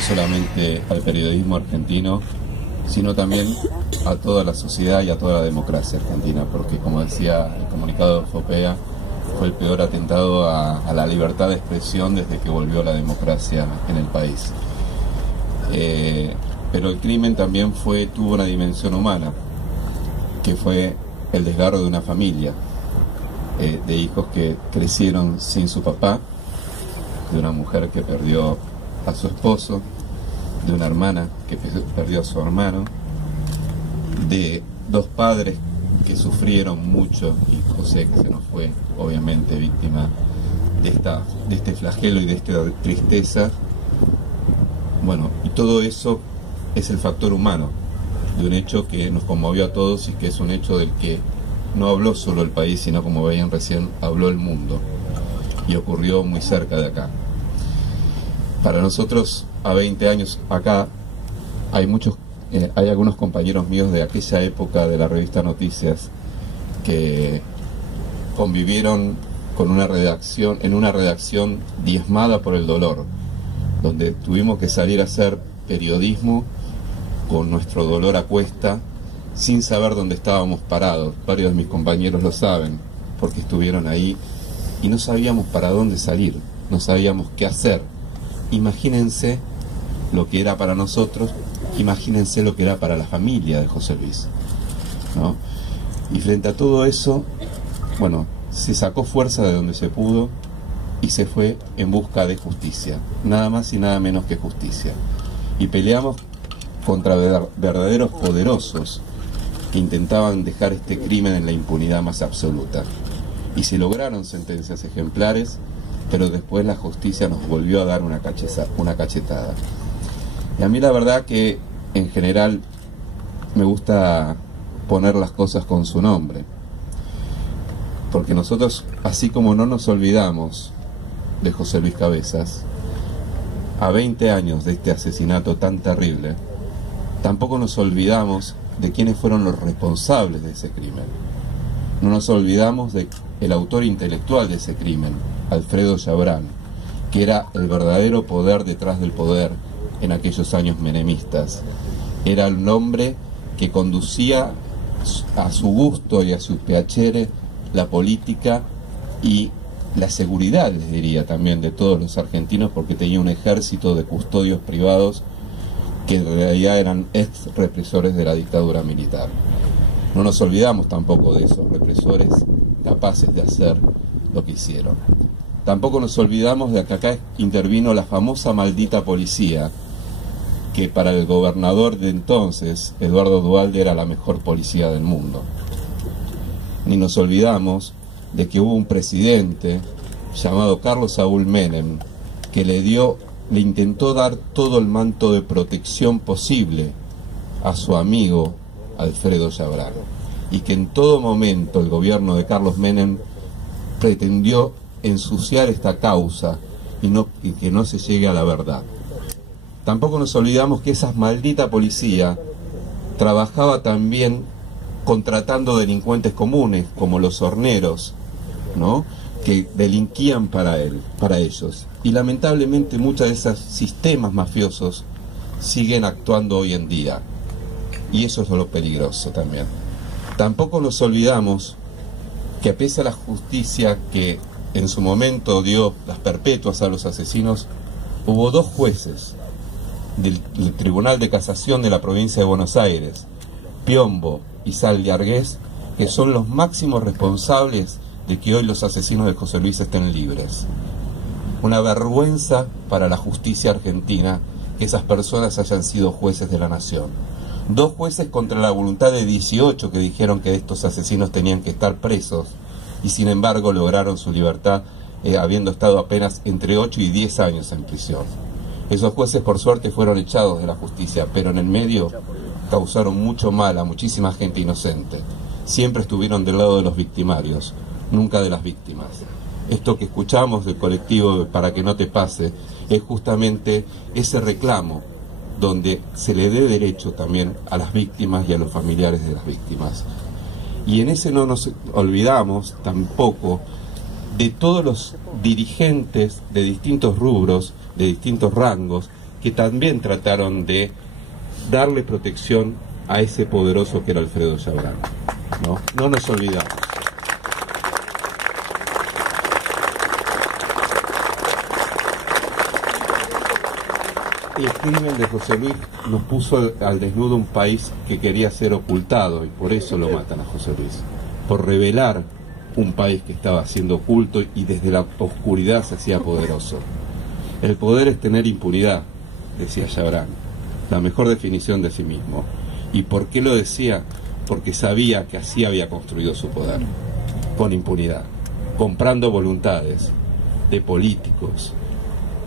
no solamente al periodismo argentino, sino también a toda la sociedad y a toda la democracia argentina, porque como decía el comunicado de FOPEA, fue el peor atentado a la libertad de expresión desde que volvió la democracia en el país. Pero el crimen también tuvo una dimensión humana, que fue el desgarro de una familia, de hijos que crecieron sin su papá, de una mujer que perdió a su esposo, de una hermana que perdió a su hermano, de dos padres que sufrieron mucho, y José, que se nos fue obviamente víctima de este flagelo y de esta tristeza. Bueno, y todo eso es el factor humano de un hecho que nos conmovió a todos y que es un hecho del que no habló solo el país, sino, como veían recién, habló el mundo, y ocurrió muy cerca de acá. Para nosotros, a 20 años acá, hay algunos compañeros míos de aquella época de la revista Noticias que convivieron con en una redacción diezmada por el dolor, donde tuvimos que salir a hacer periodismo con nuestro dolor a cuesta, sin saber dónde estábamos parados. Varios de mis compañeros lo saben, porque estuvieron ahí y no sabíamos para dónde salir, no sabíamos qué hacer. Imagínense lo que era para nosotros, imagínense lo que era para la familia de José Luis, ¿no? Y frente a todo eso, bueno, se sacó fuerza de donde se pudo y se fue en busca de justicia, nada más y nada menos que justicia. Y peleamos contra verdaderos poderosos que intentaban dejar este crimen en la impunidad más absoluta. Y se lograron sentencias ejemplares, pero después la justicia nos volvió a dar una cachetada. Y a mí la verdad que en general me gusta poner las cosas con su nombre, porque nosotros, así como no nos olvidamos de José Luis Cabezas, a 20 años de este asesinato tan terrible, tampoco nos olvidamos de quiénes fueron los responsables de ese crimen. No nos olvidamos del autor intelectual de ese crimen, Alfredo Yabrán, que era el verdadero poder detrás del poder en aquellos años menemistas. Era el hombre que conducía a su gusto y a su piacere la política y la seguridad, les diría también, de todos los argentinos, porque tenía un ejército de custodios privados que en realidad eran ex represores de la dictadura militar. No nos olvidamos tampoco de esos represores capaces de hacer lo que hicieron. Tampoco nos olvidamos de que acá intervino la famosa maldita policía, que para el gobernador de entonces, Eduardo Duhalde, era la mejor policía del mundo. Ni nos olvidamos de que hubo un presidente llamado Carlos Saúl Menem que le intentó dar todo el manto de protección posible a su amigo Alfredo Yabrán, y que en todo momento el gobierno de Carlos Menem pretendió ensuciar esta causa y que no se llegue a la verdad. Tampoco nos olvidamos que esa maldita policía trabajaba también contratando delincuentes comunes, como los horneros, ¿no?, que delinquían para ellos. Y lamentablemente muchos de esos sistemas mafiosos siguen actuando hoy en día. Y eso es lo peligroso también. Tampoco nos olvidamos que, a pesar de la justicia que en su momento dio las perpetuas a los asesinos, hubo dos jueces del Tribunal de Casación de la provincia de Buenos Aires, Piombo y Saldiargués, que son los máximos responsables de que hoy los asesinos de José Luis estén libres. Una vergüenza para la justicia argentina que esas personas hayan sido jueces de la nación. Dos jueces contra la voluntad de 18 que dijeron que estos asesinos tenían que estar presos, y sin embargo lograron su libertad habiendo estado apenas entre 8 y 10 años en prisión. Esos jueces, por suerte, fueron echados de la justicia, pero en el medio causaron mucho mal a muchísima gente inocente. Siempre estuvieron del lado de los victimarios, nunca de las víctimas. Esto que escuchamos del colectivo Para que no te pase es justamente ese reclamo donde se le dé derecho también a las víctimas y a los familiares de las víctimas. Y en ese no nos olvidamos tampoco de todos los dirigentes de distintos rubros, de distintos rangos, que también trataron de darle protección a ese poderoso que era Alfredo Chabrán. No nos olvidamos. El crimen de José Luis nos puso al desnudo un país que quería ser ocultado, y por eso lo matan a José Luis, por revelar un país que estaba siendo oculto y desde la oscuridad se hacía poderoso. El poder es tener impunidad, decía Chabrán, la mejor definición de sí mismo. ¿Y por qué lo decía? Porque sabía que así había construido su poder, con impunidad, comprando voluntades de políticos,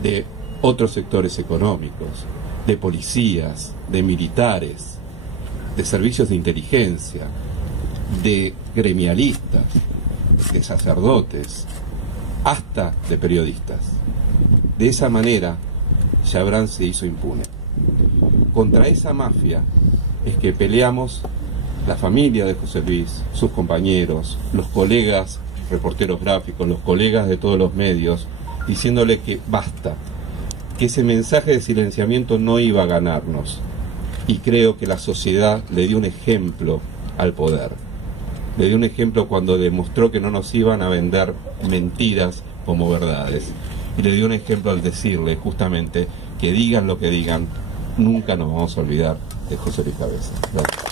de otros sectores económicos, de policías, de militares, de servicios de inteligencia, de gremialistas, de sacerdotes, hasta de periodistas. De esa manera, Chabrán se hizo impune. Contra esa mafia es que peleamos la familia de José Luis, sus compañeros, los colegas reporteros gráficos, los colegas de todos los medios, diciéndole que basta, que ese mensaje de silenciamiento no iba a ganarnos. Y creo que la sociedad le dio un ejemplo al poder. Le dio un ejemplo cuando demostró que no nos iban a vender mentiras como verdades. Y le dio un ejemplo al decirle justamente que digan lo que digan, nunca nos vamos a olvidar de José Luis Cabeza. Gracias.